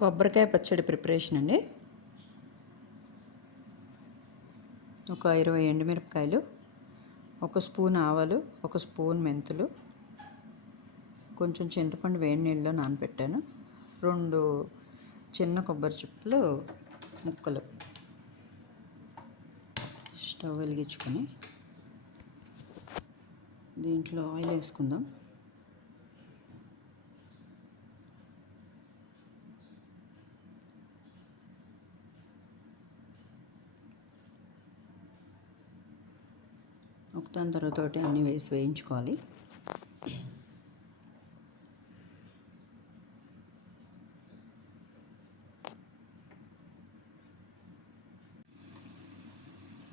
కొబ్బరికాయ పచ్చడి ప్రిపరేషన్ అండి. ఒక 20 ఎండుమిరపకాయలు, ఒక స్పూన్ ఆవాలు, ఒక స్పూన్ మెంతులు, కొంచెం చింతపండు వేడి నీళ్ళలో నానబెట్టాను, 2 చిన్న కొబ్బరి చిప్పలు ముక్కలు. స్టవ్ వెలిగించుకొని దీంట్లో ఆయిల్ వేసుకుందాం. ఒకదాని తర్వాత అన్నీ వేయించుకోవాలి.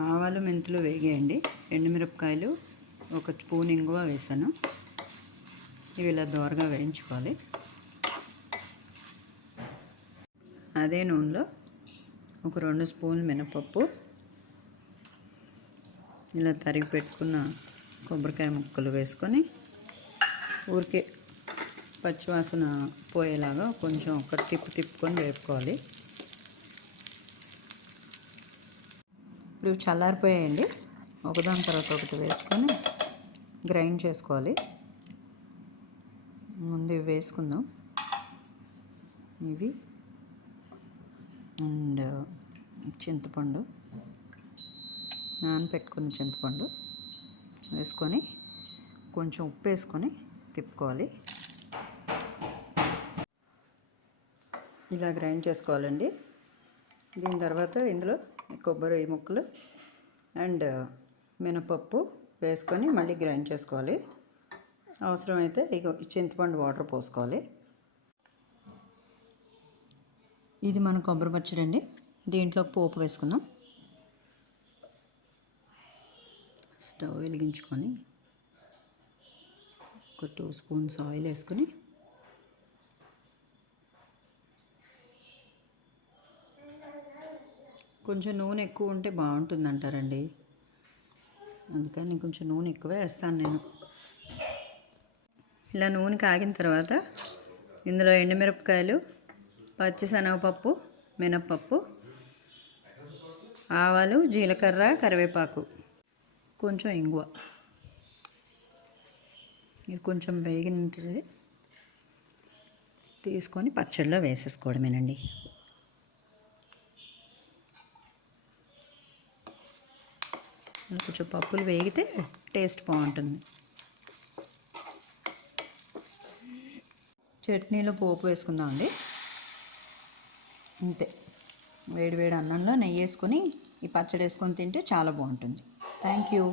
ఆవాలు మెంతులు వేగేయండి. ఎండుమిరపకాయలు, ఒక స్పూన్ ఇంగువ వేసాను. ఇవి ఇలా దోరగా వేయించుకోవాలి. అదే నూనెలో ఒక 2 స్పూన్లు మినపప్పు, ఇలా తరిగి పెట్టుకున్న కొబ్బరికాయ ముక్కలు వేసుకొని ఊరికే పచ్చివాసన పోయేలాగా కొంచెం ఒక తిప్పుకొని వేపుకోవాలి. ఇప్పుడు చల్లారిపోయాయండి. ఒకదాని తర్వాత ఒకటి వేసుకొని గ్రైండ్ చేసుకోవాలి. ముందు ఇవి వేసుకుందాం. ఇవి అండ్ చింతపండు, నానబెట్టుకున్న చింతపండు వేసుకొని కొంచెం ఉప్పు వేసుకొని తిప్పుకోవాలి. ఇలా గ్రైండ్ చేసుకోవాలండి. దీని తర్వాత ఇందులో కొబ్బరి ముక్కలు అండ్ మినపప్పు వేసుకొని మళ్ళీ గ్రైండ్ చేసుకోవాలి. అవసరమైతే చింతపండు వాటర్ పోసుకోవాలి. ఇది మన కొబ్బరి పచ్చడి అండి. దీంట్లో పోపు వేసుకుందాం. స్టవ్ వెలిగించుకొని ఒక 2 స్పూన్స్ ఆయిల్ వేసుకొని కొంచెం నూనె ఎక్కువ ఉంటే బాగుంటుంది అంటారండి, అందుకని కొంచెం నూనె ఎక్కువే వేస్తాను నేను. ఇలా నూనె కాగిన తర్వాత ఇందులో ఎండుమిరపకాయలు, పచ్చిశనగపప్పు, మినప్పప్పు, ఆవాలు, జీలకర్ర, కరివేపాకు, కొంచెం ఇంగువ, ఇది కొంచెం వేగినది తీసుకొని పచ్చడిలో వేసేసుకోవడమేనండి. కొంచెం పప్పులు వేగితే టేస్ట్ బాగుంటుంది. చట్నీలో పోపు వేసుకుందామండి. అంతే, వేడి వేడి అన్నంలో నెయ్యి వేసుకొని ఈ పచ్చడి వేసుకొని తింటే చాలా బాగుంటుంది. Thank you.